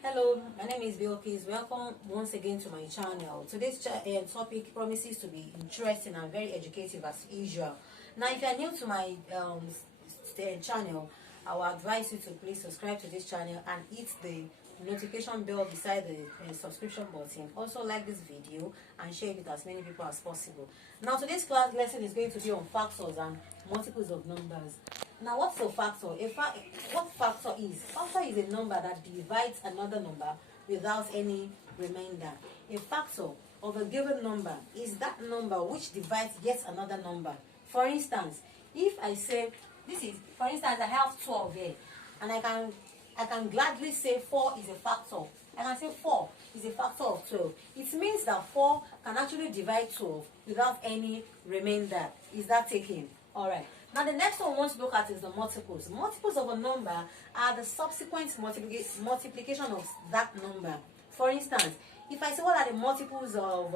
Hello, my name is Bilkis. Welcome once again to my channel. Today's topic promises to be interesting and very educative as usual. Now, if you are new to my channel, I will advise you to please subscribe to this channel and hit the notification bell beside the subscription button. Also, like this video and share it with as many people as possible. Now, today's class lesson is going to be on factors and multiples of numbers. Now, what's a factor? What factor is? Factor is a number that divides another number without any remainder. A factor of a given number is that number which divides yet another number. For instance, if I say, for instance, I have 12 here, and I can gladly say 4 is a factor. I can say 4 is a factor of 12. It means that 4 can actually divide 12 without any remainder. Is that taken? Alright. Now the next one we want to look at is the multiples. Multiples of a number are the subsequent multiplication of that number. For instance, if I say what are the multiples of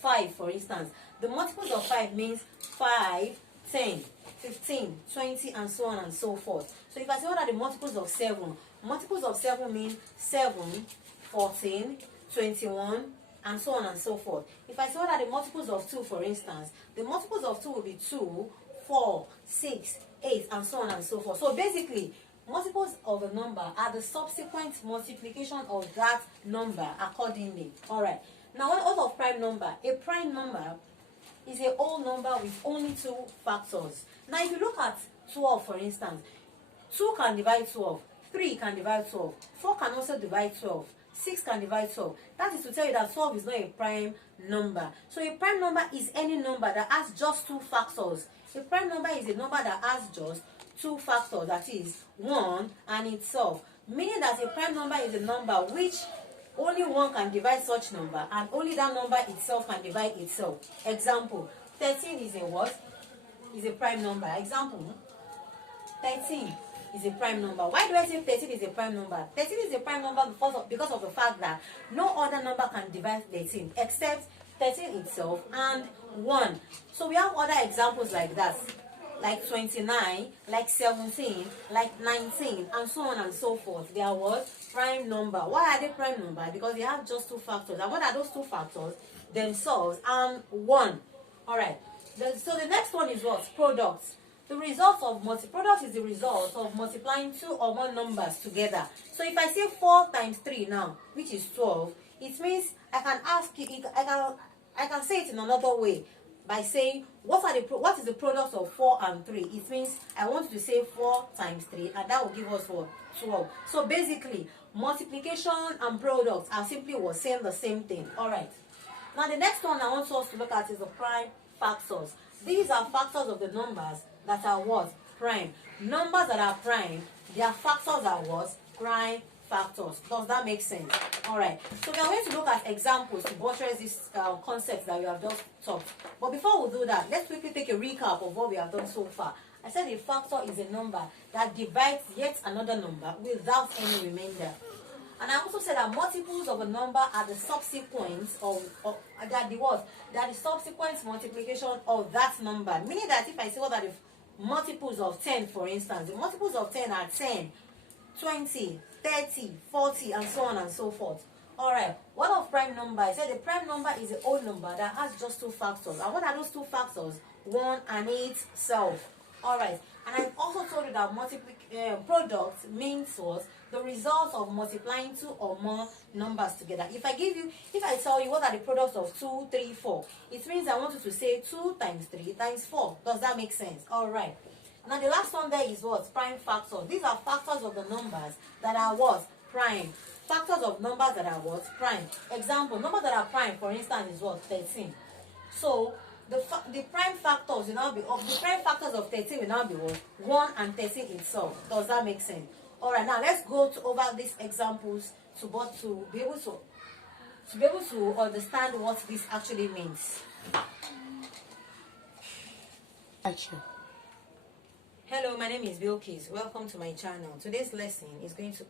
5, for instance, the multiples of 5 means 5, 10, 15, 20, and so on and so forth. So if I say what are the multiples of 7, multiples of 7 mean 7, 14, 21, and so on and so forth. If I say what are the multiples of 2, for instance, the multiples of 2 will be 2, 4, 6, 8, and so on and so forth. So basically, multiples of a number are the subsequent multiplication of that number accordingly. Alright. Now, what of prime number? A prime number is a whole number with only 2 factors. Now, if you look at 12, for instance, 2 can divide 12, 3 can divide 12, 4 can also divide 12, 6 can divide 12. That is to tell you that 12 is not a prime number. So a prime number is any number that has just 2 factors. A prime number is a number that has just 2 factors, that is 1 and itself. Meaning that a prime number is a number which only 1 can divide such number, and only that number itself can divide itself. Example, 13 is a what? Is a prime number. Example, 13 is a prime number. Why do I say 13 is a prime number? 13 is a prime number because of the fact that no other number can divide 13 except 13 itself and 1. So we have other examples like that, like 29, like 17, like 19, and so on and so forth. They are what? Prime number. Why are they prime number? Because they have just 2 factors. And what are those 2 factors? Themselves and 1. Alright. So the next one is what? Products. The result of product is the result of multiplying 2 or more numbers together. So if I say 4 times 3 now, which is 12, it means I can ask you, I can say it in another way by saying what is the product of 4 and 3. It means I want to say 4 times 3, and that will give us what? 12. So basically, multiplication and products are simply saying the same thing. Alright. Now the next one I want us to look at is the prime factors. These are factors of the numbers that are what? Prime. Numbers that are prime, their factors are what? Prime factors. Does that make sense? Alright. So we are going to look at examples to buttress this concept that we have just talked. But before we do that, let's quickly take a recap of what we have done so far. I said a factor is a number that divides yet another number without any remainder. And I also said that multiples of a number are the subsequent the subsequent multiplication of that number. Meaning that if I say what are the multiples of 10, for instance, the multiples of 10 are 10, 20, 30, 40, and so on and so forth. Alright, what of prime number? I said the prime number is a whole number that has just 2 factors. And what are those 2 factors? 1 and itself. Alright, and I also told you that product means what? The result of multiplying 2 or more numbers together. If I tell you what are the products of 2, 3, 4, it means I want you to say 2 times 3 times 4. Does that make sense? Alright. Now the last one there is what? Prime factors. These are factors of the numbers that are what? Prime. Factors of numbers that are what? Prime. Example, numbers that are prime, for instance, is what? 13. So the prime factors will now be the prime factors of 13 will now be what? 1 and 13 itself. Does that make sense? Alright, now let's go over these examples to be able to understand what this actually means. Hello, my name is Bilkis. Welcome to my channel. Today's lesson is going to